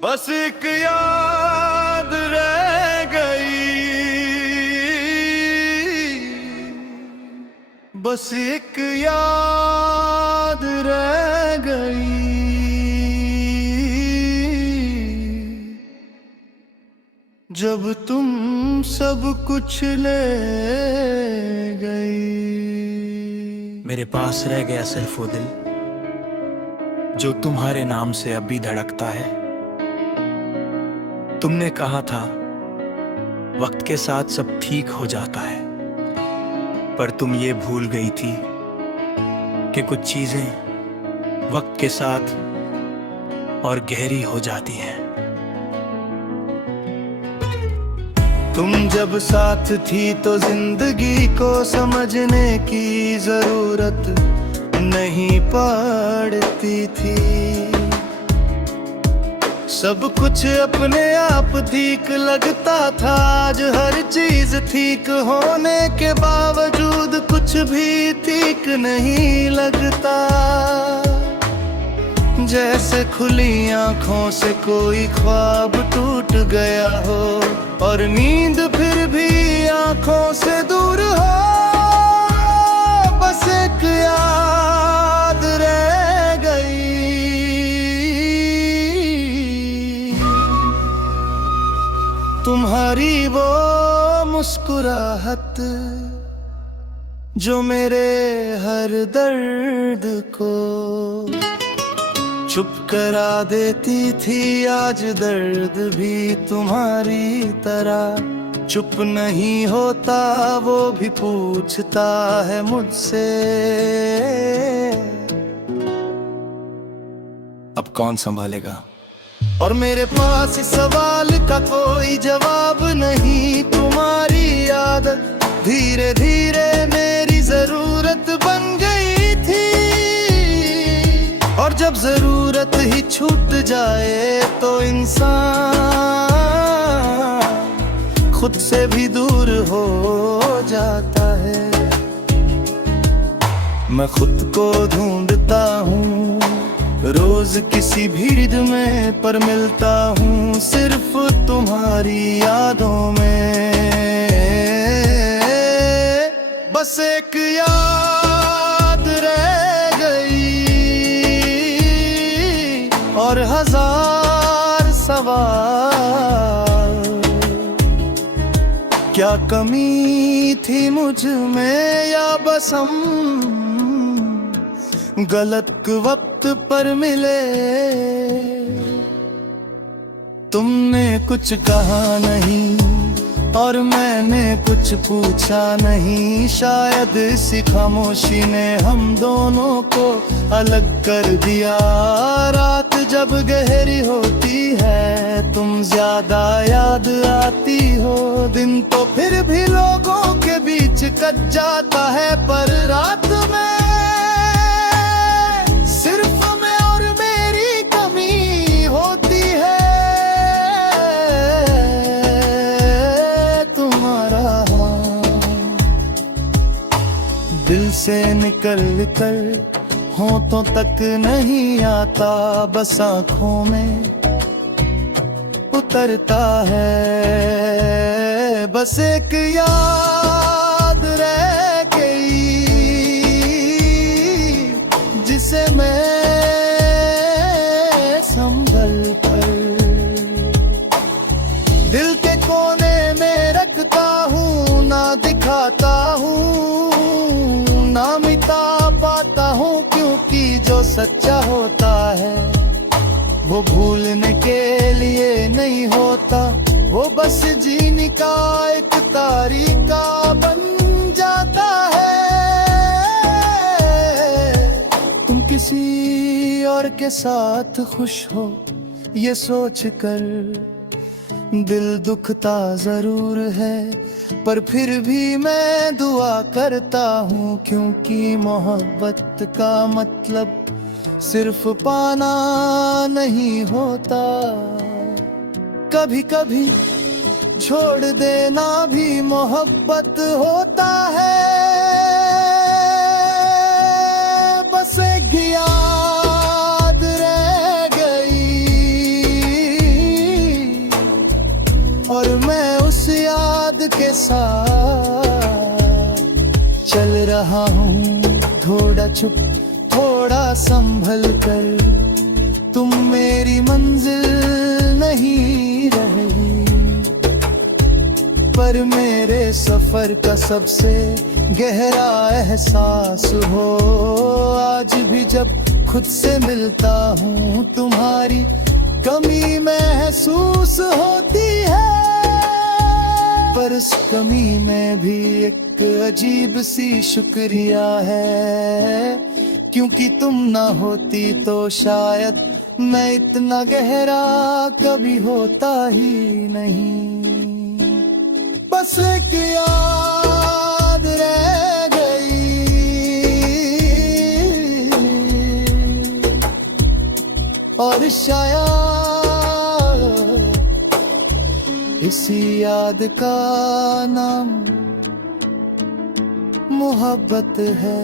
बस एक याद रह गई, बस एक याद रह गई, जब तुम सब कुछ ले गई। मेरे पास रह गया सिर्फ वो दिल जो तुम्हारे नाम से अब भी धड़कता है। तुमने कहा था वक्त के साथ सब ठीक हो जाता है, पर तुम ये भूल गई थी कि कुछ चीजें वक्त के साथ और गहरी हो जाती हैं। तुम जब साथ थी तो जिंदगी को समझने की जरूरत नहीं पड़ती थी। सब कुछ अपने आप ठीक लगता था, आज हर चीज ठीक होने के बावजूद कुछ भी ठीक नहीं लगता। जैसे खुली आंखों से कोई ख्वाब टूट गया हो और नींद फिर भी आंखों से दूर हो। बस एक याद रह गई, तुम्हारी वो मुस्कुराहट जो मेरे हर दर्द को चुप करा देती थी। आज दर्द भी तुम्हारी तरह चुप नहीं होता, वो भी पूछता है मुझसे अब कौन संभालेगा। और मेरे पास इस सवाल का कोई जवाब नहीं। तुम्हारी आदत धीरे धीरे मेरी जरूरत बन गई थी, और जब जरूरत ही छूट जाए तो इंसान खुद से भी दूर हो जाता है। मैं खुद को ढूंढता हूँ रोज किसी भीड़ में, पर मिलता हूँ सिर्फ तुम्हारी यादों में। बस एक याद रह गई और हजार सवाल। क्या कमी थी मुझ में या बस हम गलत वक्त पर मिले। तुमने कुछ कहा नहीं और मैंने कुछ पूछा नहीं। शायद इसी खामोशी ने हम दोनों को अलग कर दिया। रात जब गहरी होती है तुम ज्यादा याद आती हो। दिन तो फिर भी लोगों के बीच कट जाता है, पर रात में सिर्फ मैं और मेरी कमी होती है। दिल से निकल कर होठों तक नहीं आता, बस आँखों में उतरता है। बस एक याद रह गई जिसे मैं संभल कर दिल के कोने में रखता हूँ, ना दिखाता हूँ ना मिटा पाता हूँ, क्योंकि जो सच्चा होता है वो भूलने के लिए नहीं होता। वो बस जीने का एक तरीका बन जाता है। तुम किसी और के साथ खुश हो ये सोच कर दिल दुखता जरूर है, पर फिर भी मैं दुआ करता हूँ, क्योंकि मोहब्बत का मतलब सिर्फ पाना नहीं होता। कभी कभी छोड़ देना भी मोहब्बत होता है। बस एक याद रह गई याद के साथ चल रहा हूँ, थोड़ा चुप थोड़ा संभल कर। तुम मेरी मंजिल नहीं रही, पर मेरे सफर का सबसे गहरा एहसास हो। आज भी जब खुद से मिलता हूँ, तुम्हारी कमी महसूस होती है, पर उस कमी में भी एक अजीब सी शुक्रिया है, क्योंकि तुम ना होती तो शायद मैं इतना गहरा कभी होता ही नहीं। बस एक याद रह गई, और शायद इसी याद का नाम मोहब्बत है।